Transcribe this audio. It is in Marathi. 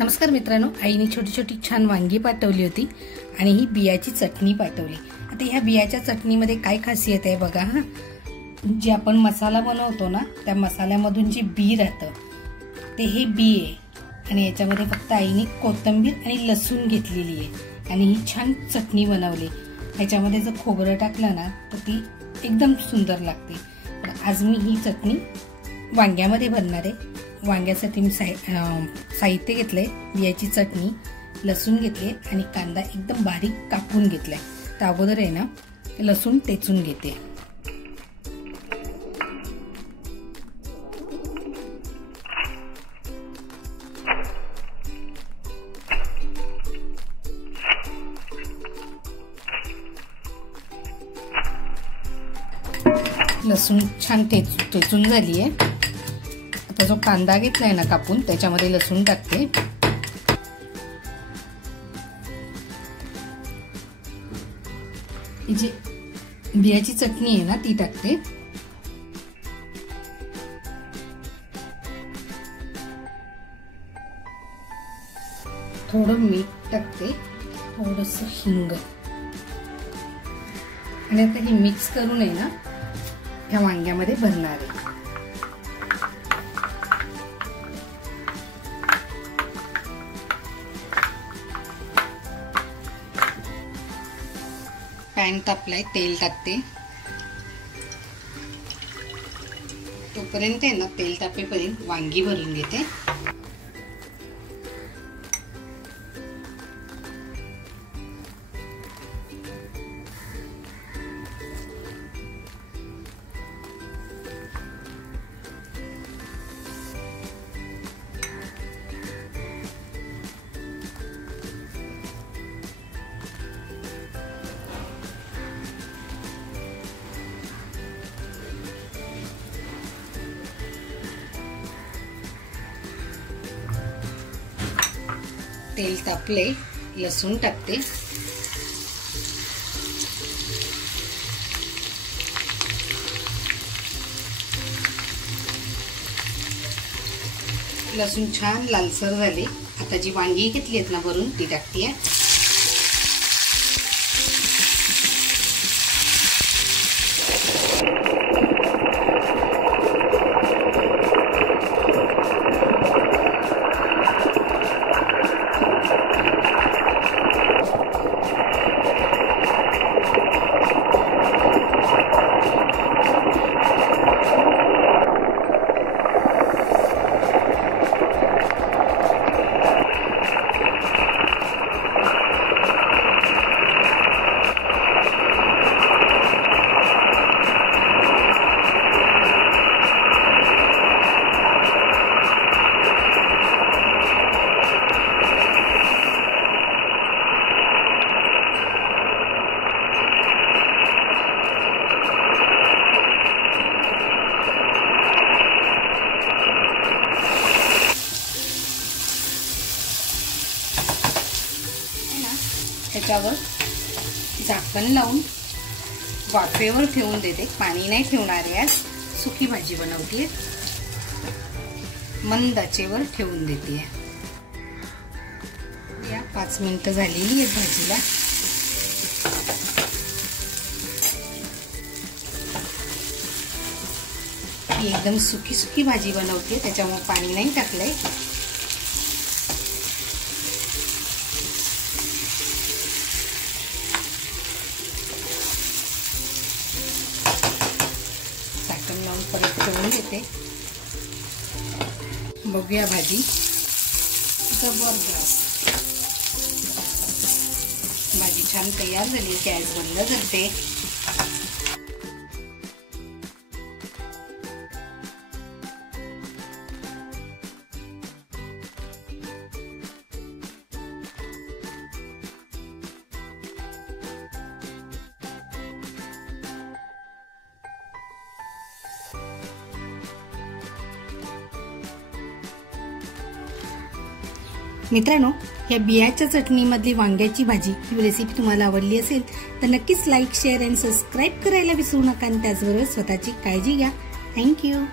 नमस्कार मित्रांनो, आईने छोटी छोटी छान वांगी पाठवली होती आणि ही बियाची चटणी पाठवली। आता ह्या बियाच्या चटणीमध्ये काय खासियत आहे बघा। जे आपण मसाला बनवतो ना, त्या मसाल्यामधून जे बी राहतं ते हे बी आहे आणि याच्यामध्ये फक्त आईने कोथिंबीर आणि लसूण घेतलेली आहे आणि ही छान चटणी बनवली। ह्याच्यामध्ये जर खोबरं टाकलं ना तर ती एकदम सुंदर लागते। आज मी ही चटणी वांग्यामध्ये बनणार आहे। वांग्यासाठी मी साहित्य घेतलंय, बियाची चटणी, लसूण घेतले आणि कांदा एकदम बारीक कापून घेतलाय। तर अगोदर आहे ना लसूण टेचून घेते। लसूण छान टेचून झाली आहे। आता जो कांदा घेतलाय ना कापून, त्याच्यामध्ये लसूण टाकते। ही जी बियाची चटणी आहे ना ती टाकते। थोडं मीठ टाकते, थोडंसं हिंग आणि आता हे मिक्स करून आहे ना ह्या वांग्यामध्ये भरणार आहे। पॅन तापलाय, तेल टाकते। तोपर्यंत आहे ना तेल तापेपर्यंत वांगी भरून घेते। तेल तापले, लसूण टाकते। लसूण छान लालसर झाले। आता जी वांगी घेतली आहेत ना भरून ती टाकते। त्याच्यावर झाकण लावून वाफेवर ठेवून देते। पाणी नाही ठेवणार आहे, आज सुकी भाजी बनवते। मंद आचेवर ठेवून देते। या 5 मिनिटं झालेली आहेत भाजीला। एकदम सुकी सुकी भाजी बनवते, त्याच्यामुळे पाणी नाही टाकलंय। परत ठेवून देते। बघूया भाजी जबरदस्त। भाजी छान तयार झाली। गॅस बंद करते। मित्रांनो, या बियाच्या चटणीमधली वांग्याची भाजी ही रेसिपी तुम्हाला आवडली असेल तर नक्कीच लाईक, शेअर आणि सबस्क्राईब करायला विसरू नका आणि त्याचबरोबर स्वतःची काळजी घ्या। थँक्यू।